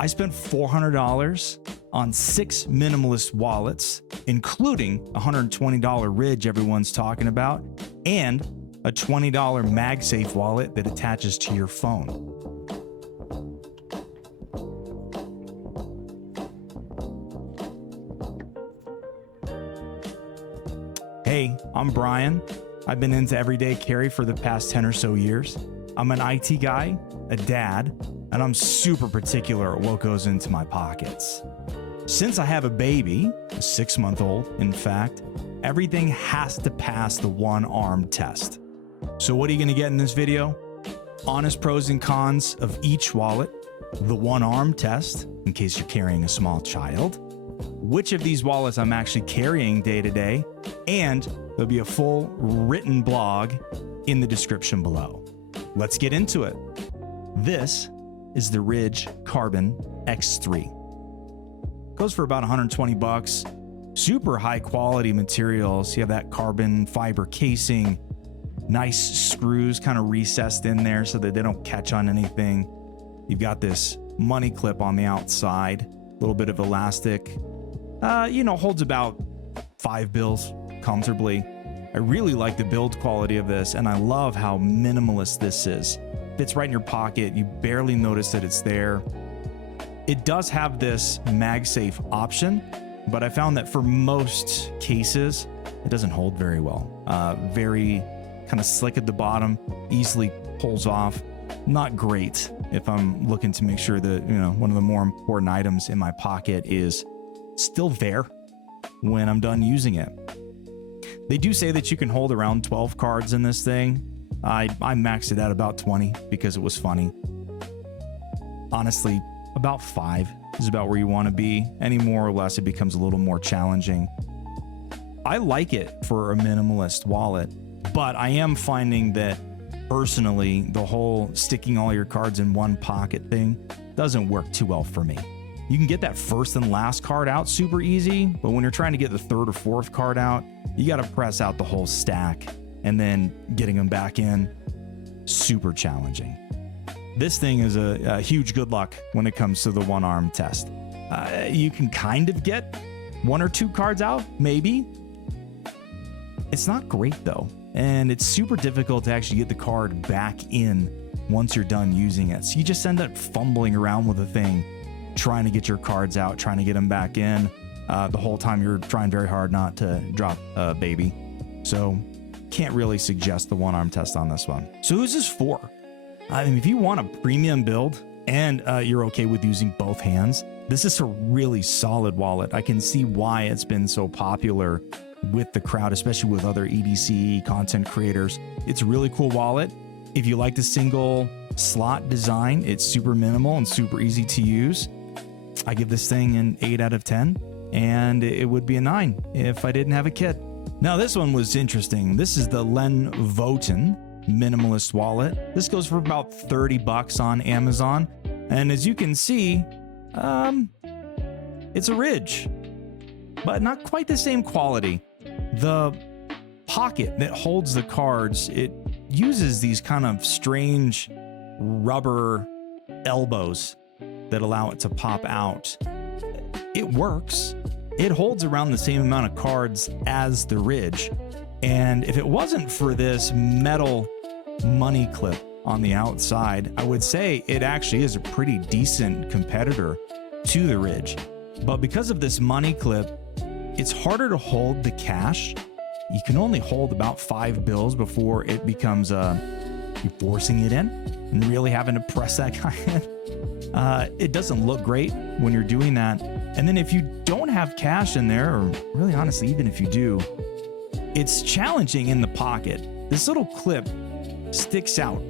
I spent $400 on 6 minimalist wallets, including a $120 Ridge everyone's talking about, and a $20 MagSafe wallet that attaches to your phone. Hey, I'm Brian. I've been into everyday carry for the past 10 or so years. I'm an IT guy, a dad, and I'm super particular at what goes into my pockets. Since I have a baby, a 6-month-old, in fact, everything has to pass the one-arm test. So what are you going to get in this video? Honest pros and cons of each wallet, the one-arm test, in case you're carrying a small child, which of these wallets I'm actually carrying day to day, and there'll be a full written blog in the description below. Let's get into it. This is the Ridge Carbon X3. Goes for about 120 bucks. Super high quality materials. You have that carbon fiber casing, nice screws kind of recessed in there so that they don't catch on anything. You've got this money clip on the outside, a little bit of elastic. Holds about 5 bills comfortably. I really like the build quality of this, and I love how minimalist this is. Fits right in your pocket. You barely notice that it's there. It does have this MagSafe option, but I found that for most cases, it doesn't hold very well. Very kind of slick at the bottom, easily pulls off. Not great if I'm looking to make sure that, one of the more important items in my pocket is still there when I'm done using it. They do say that you can hold around 12 cards in this thing. I maxed it at about 20 because it was funny. Honestly, about 5 is about where you want to be. Any more or less, it becomes a little more challenging. I like it for a minimalist wallet, but I am finding that personally, the whole sticking all your cards in one pocket thing doesn't work too well for me. You can get that first and last card out super easy, but when you're trying to get the third or fourth card out, you got to press out the whole stack, and then getting them back in, super challenging. This thing is a huge good luck when it comes to the one-arm test. You can kind of get 1 or 2 cards out, maybe. It's not great though, and it's super difficult to actually get the card back in once you're done using it. So you just end up fumbling around with the thing, trying to get your cards out, trying to get them back in. The whole time you're trying very hard not to drop a baby. So can't really suggest the one-arm test on this one. So who's this for? I mean, if you want a premium build and you're okay with using both hands, this is a really solid wallet. I can see why it's been so popular with the crowd, especially with other EDC content creators. It's a really cool wallet. If you like the single slot design, it's super minimal and super easy to use. I give this thing an 8 out of 10, and it would be a 9 if I didn't have a kit. Now this one was interesting. This is the Lenvoten minimalist wallet. This goes for about 30 bucks on Amazon, and as you can see, it's a Ridge, but not quite the same quality. The pocket that holds the cards, it uses these kind of strange rubber elbows that allow it to pop out. It works. It holds around the same amount of cards as the Ridge. And if it wasn't for this metal money clip on the outside, I would say it actually is a pretty decent competitor to the Ridge. But because of this money clip, it's harder to hold the cash. You can only hold about 5 bills before it becomes you forcing it in and really having to press that guy in. It doesn't look great when you're doing that. And then if you don't have cash in there, or really honestly, even if you do, it's challenging in the pocket. This little clip sticks out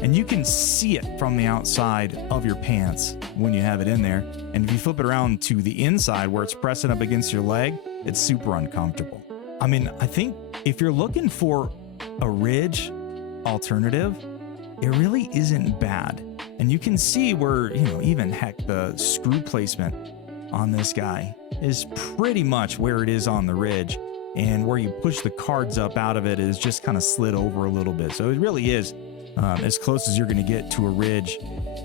and you can see it from the outside of your pants when you have it in there. And if you flip it around to the inside where it's pressing up against your leg, it's super uncomfortable. I mean, I think if you're looking for a Ridge alternative, it really isn't bad. And you can see where, even heck, the screw placement on this guy is pretty much where it is on the Ridge. And where you push the cards up out of it is just kind of slid over a little bit. So it really is as close as you're going to get to a Ridge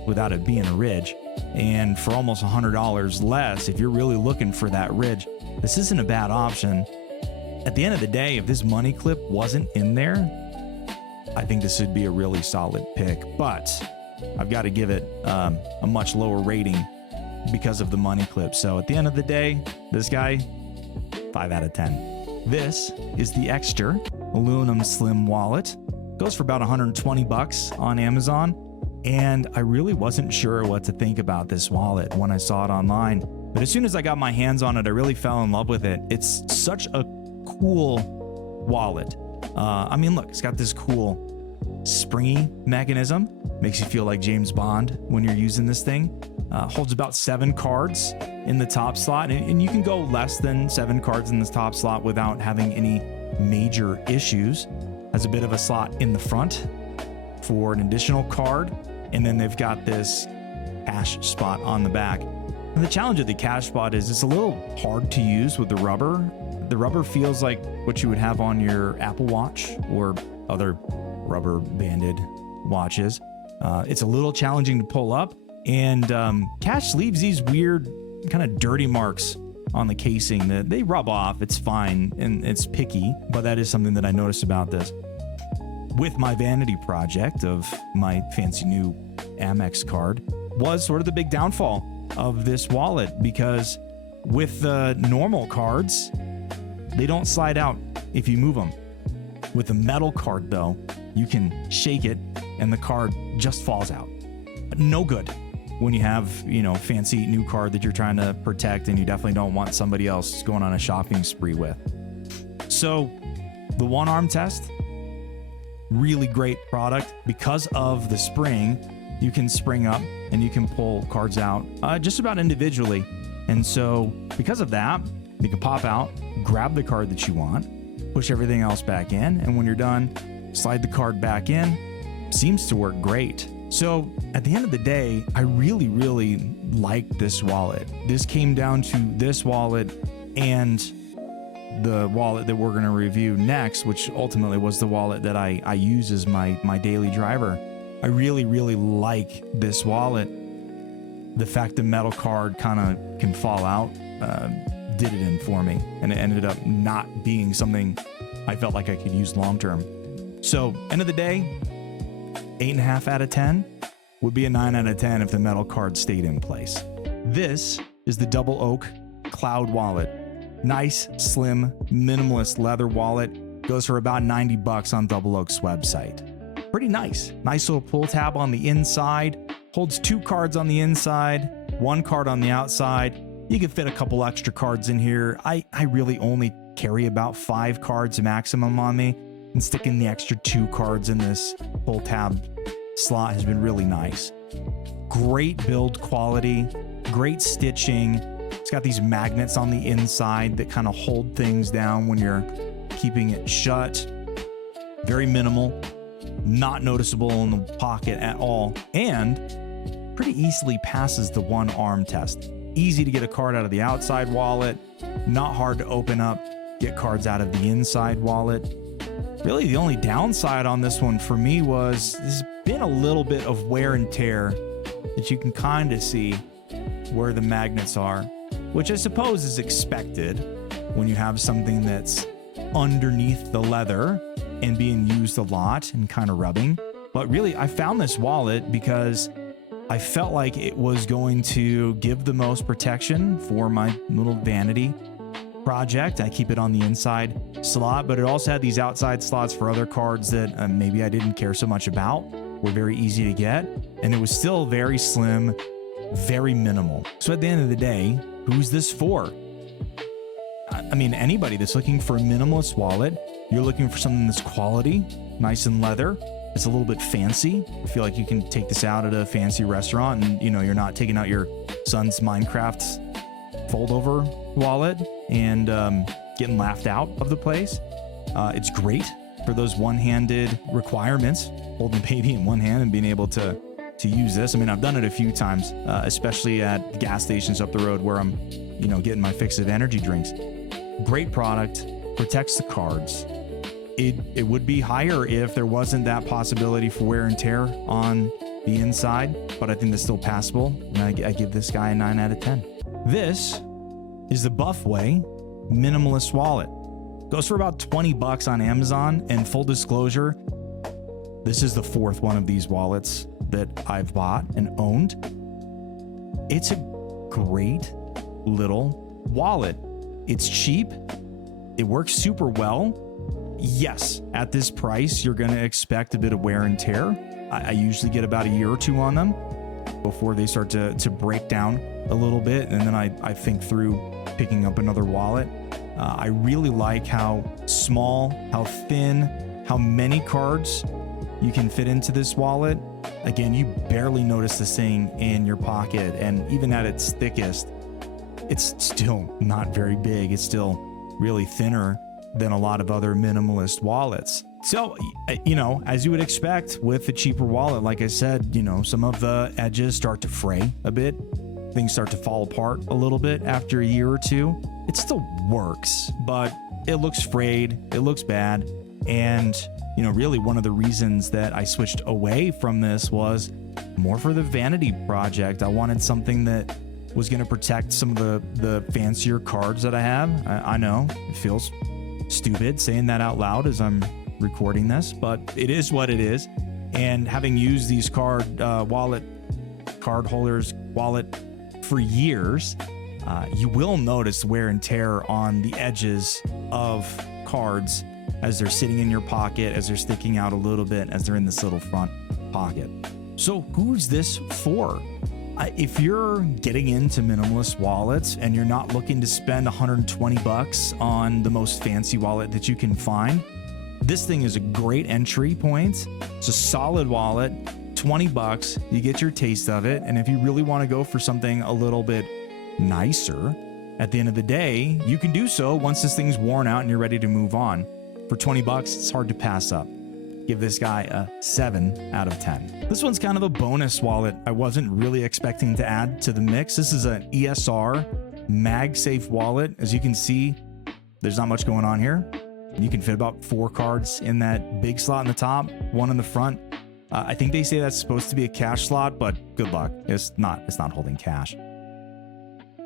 without it being a Ridge. And for almost $100 less, if you're really looking for that ridge, this isn't a bad option. At the end of the day, if this money clip wasn't in there, I think this would be a really solid pick. But I've got to give it a much lower rating because of the money clip. So at the end of the day, this guy, 5 out of 10. This is the Ekster Aluminum Slim Wallet. Goes for about 120 bucks on Amazon. And I really wasn't sure what to think about this wallet when I saw it online. But as soon as I got my hands on it, I really fell in love with it. It's such a cool wallet. I mean, look, it's got this cool springy mechanism. Makes you feel like James Bond when you're using this thing. Holds about 7 cards in the top slot. And you can go less than 7 cards in this top slot without having any major issues. Has a bit of a slot in the front for an additional card. And then they've got this cash spot on the back. And the challenge of the cash spot is it's a little hard to use with the rubber. The rubber feels like what you would have on your Apple Watch or other rubber banded watches. It's a little challenging to pull up, and cash leaves these weird kind of dirty marks on the casing that they rub off. It's fine and it's picky, but that is something that I noticed about this. With my vanity project of my fancy new Amex card was sort of the big downfall of this wallet, because with the normal cards, they don't slide out if you move them. With a metal card though, you can shake it and the card just falls out. No good when you have, fancy new card that you're trying to protect and you definitely don't want somebody else going on a shopping spree with. So the one arm test, really great product. Because of the spring, you can spring up and you can pull cards out just about individually. And so because of that, you can pop out, grab the card that you want, push everything else back in, and when you're done, slide the card back in. Seems to work great. So at the end of the day, I really, really like this wallet. This came down to this wallet and the wallet that we're going to review next, which ultimately was the wallet that I use as my daily driver. I really, really like this wallet. The fact the metal card kind of can fall out did it in for me, and it ended up not being something I felt like I could use long term. So end of the day, 8.5 out of 10 would be a 9 out of 10 if the metal card stayed in place. This is the Double Oak Cloud Wallet. Nice, slim, minimalist leather wallet. Goes for about 90 bucks on Double Oak's website. Pretty nice. Nice little pull tab on the inside. Holds 2 cards on the inside, 1 card on the outside. You can fit a couple extra cards in here. I really only carry about 5 cards maximum on me, and sticking the extra 2 cards in this pull tab slot has been really nice. Great build quality, great stitching. It's got these magnets on the inside that kind of hold things down when you're keeping it shut. Very minimal, not noticeable in the pocket at all, and pretty easily passes the one arm test. Easy to get a card out of the outside wallet, not hard to open up, get cards out of the inside wallet. Really the only downside on this one for me was there's been a little bit of wear and tear that you can kind of see where the magnets are, which I suppose is expected when you have something that's underneath the leather and being used a lot and kind of rubbing. But really, I found this wallet because I felt like it was going to give the most protection for my little vanity project. I keep it on the inside slot, but it also had these outside slots for other cards that maybe I didn't care so much about. Were very easy to get, and it was still very slim, very minimal. So at the end of the day, who's this for? I mean, anybody that's looking for a minimalist wallet, you're looking for something that's quality, nice and leather. It's a little bit fancy. I feel like you can take this out at a fancy restaurant and, you're not taking out your son's Minecraft fold-over wallet and getting laughed out of the place. It's great for those one-handed requirements, holding the baby in one hand and being able to use this. I mean, I've done it a few times, especially at gas stations up the road where I'm, getting my fix of energy drinks. Great product, protects the cards. It would be higher if there wasn't that possibility for wear and tear on the inside, but I think that's still passable. And I give this guy a 9 out of 10. This is the Buffway Minimalist wallet. Goes for about 20 bucks on Amazon. And full disclosure, this is the fourth one of these wallets that I've bought and owned. It's a great little wallet. It's cheap. It works super well. Yes, at this price, you're going to expect a bit of wear and tear. I usually get about a year or two on them before they start to break down a little bit. And then I think through picking up another wallet. I really like how small, how thin, how many cards you can fit into this wallet. Again, you barely notice this thing in your pocket. And even at its thickest, it's still not very big. It's still really thinner than a lot of other minimalist wallets. So, you know, as you would expect with a cheaper wallet, like I said, you know, some of the edges start to fray a bit. Things start to fall apart a little bit after a year or two. It still works, but it looks frayed. It looks bad. And, you know, really one of the reasons that I switched away from this was more for the vanity project. I wanted something that was going to protect some of the fancier cards that I have. I know it feels stupid saying that out loud as I'm recording this, but it is what it is. And having used these card holders wallet for years, you will notice wear and tear on the edges of cards as they're sitting in your pocket, as they're sticking out a little bit, as they're in this little front pocket. So who's this for? If you're getting into minimalist wallets and you're not looking to spend 120 bucks on the most fancy wallet that you can find, this thing is a great entry point. It's a solid wallet, 20 bucks, you get your taste of it. And if you really want to go for something a little bit nicer at the end of the day, you can do so once this thing's worn out and you're ready to move on. For 20 bucks, it's hard to pass up. Give this guy a 7 out of 10. This one's kind of a bonus wallet I wasn't really expecting to add to the mix. This is an ESR MagSafe wallet. As you can see, there's not much going on here. You can fit about 4 cards in that big slot in the top, 1 in the front. I think they say that's supposed to be a cash slot, but good luck. It's not holding cash.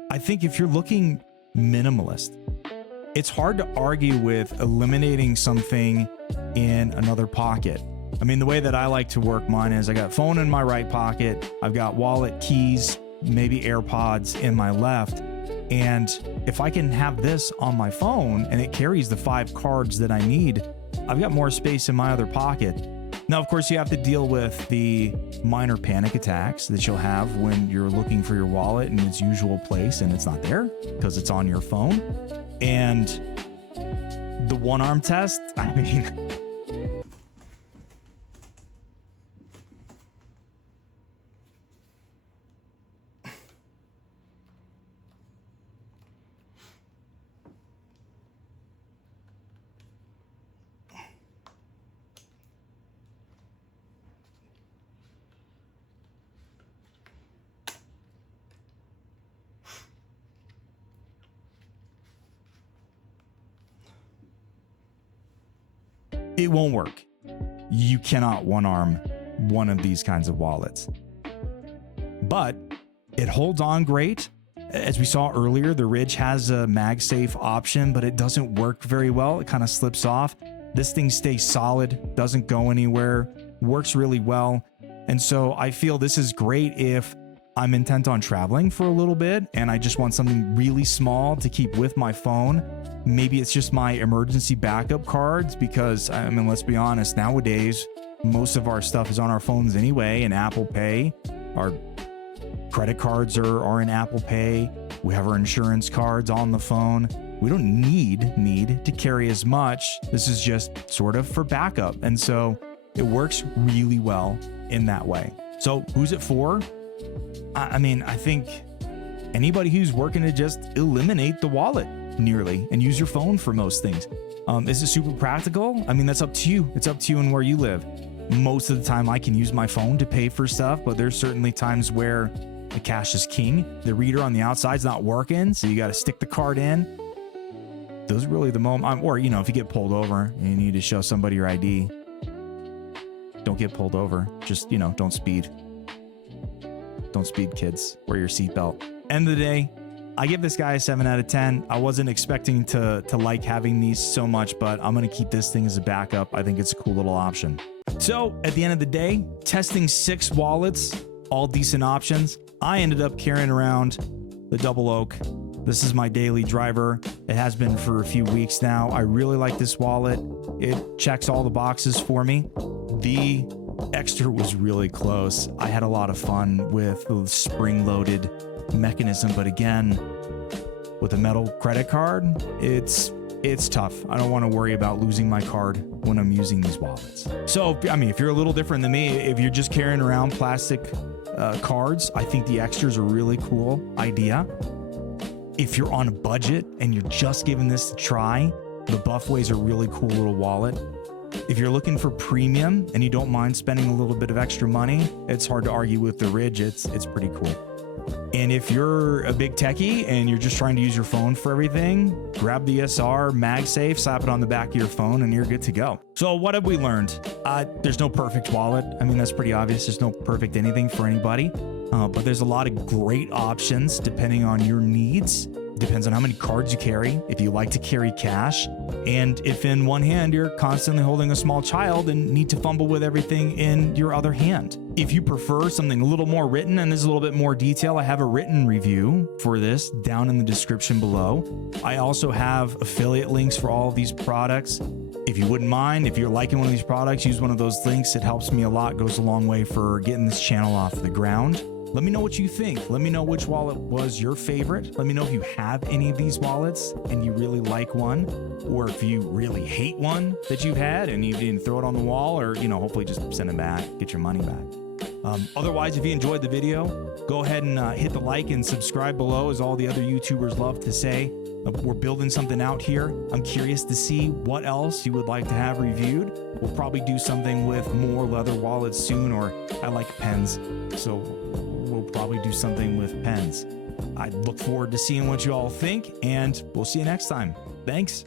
I think if you're looking minimalist, it's hard to argue with eliminating something in another pocket. I mean, the way that I like to work mine is I got phone in my right pocket, I've got wallet, keys, maybe AirPods in my left. And if I can have this on my phone and it carries the 5 cards that I need, I've got more space in my other pocket. Now, of course, you have to deal with the minor panic attacks that you'll have when you're looking for your wallet in its usual place and it's not there because it's on your phone. And the one-arm test, I mean, it won't work. You cannot one-arm one of these kinds of wallets. But it holds on great. As we saw earlier, the Ridge has a MagSafe option, but it doesn't work very well. It kind of slips off. This thing stays solid, doesn't go anywhere, works really well. And so I feel this is great if I'm intent on traveling for a little bit and I just want something really small to keep with my phone. Maybe it's just my emergency backup cards because, I mean, let's be honest, nowadays, most of our stuff is on our phones anyway, and Apple Pay. Our credit cards are in Apple Pay. We have our insurance cards on the phone. We don't need to carry as much. This is just sort of for backup. And so it works really well in that way. So who's it for? I mean, I think anybody who's working to just eliminate the wallet nearly and use your phone for most things. Is it super practical? I mean, that's up to you. It's up to you and where you live. Most of the time I can use my phone to pay for stuff, but there's certainly times where the cash is king. The reader on the outside's not working, so you got to stick the card in. Those are really the moment. Or, you know, if you get pulled over and you need to show somebody your ID, don't get pulled over. Just, you know, don't speed. Don't speed, kids. Wear your seatbelt. End of the day, I give this guy a 7 out of 10. I wasn't expecting to like having these so much, but I'm going to keep this thing as a backup. I think it's a cool little option. So at the end of the day, testing 6 wallets, all decent options. I ended up carrying around the Double Oak. This is my daily driver. It has been for a few weeks now. I really like this wallet. It checks all the boxes for me. The Ekster was really close. I had a lot of fun with the spring-loaded mechanism, but again, with a metal credit card, it's tough. I don't want to worry about losing my card when I'm using these wallets. So, I mean, if you're a little different than me, if you're just carrying around plastic cards, I think the Ekster's a really cool idea. If you're on a budget and you're just giving this a try, the Buffway's a really cool little wallet. If you're looking for premium and you don't mind spending a little bit of extra money, it's hard to argue with the Ridge. It's pretty cool. And if you're a big techie and you're just trying to use your phone for everything, grab the ESR MagSafe, slap it on the back of your phone, and you're good to go. So what have we learned? There's no perfect wallet. I mean, that's pretty obvious. There's no perfect anything for anybody, but there's a lot of great options depending on your needs. Depends on how many cards you carry, if you like to carry cash, and if in one hand you're constantly holding a small child and need to fumble with everything in your other hand. If you prefer something a little more written and there's a little bit more detail, I have a written review for this down in the description below. I also have affiliate links for all of these products. If you wouldn't mind, if you're liking one of these products, use one of those links. It helps me a lot, goes a long way for getting this channel off the ground. Let me know what you think. Let me know which wallet was your favorite. Let me know if you have any of these wallets and you really like one, or if you really hate one that you've had and you didn't throw it on the wall, or, you know, hopefully just send it back, get your money back. Otherwise, if you enjoyed the video, go ahead and hit the like and subscribe below, as all the other YouTubers love to say. We're building something out here. I'm curious to see what else you would like to have reviewed. We'll probably do something with more leather wallets soon, or I like pens, so we'll probably do something with pens. I look forward to seeing what you all think, and we'll see you next time. Thanks.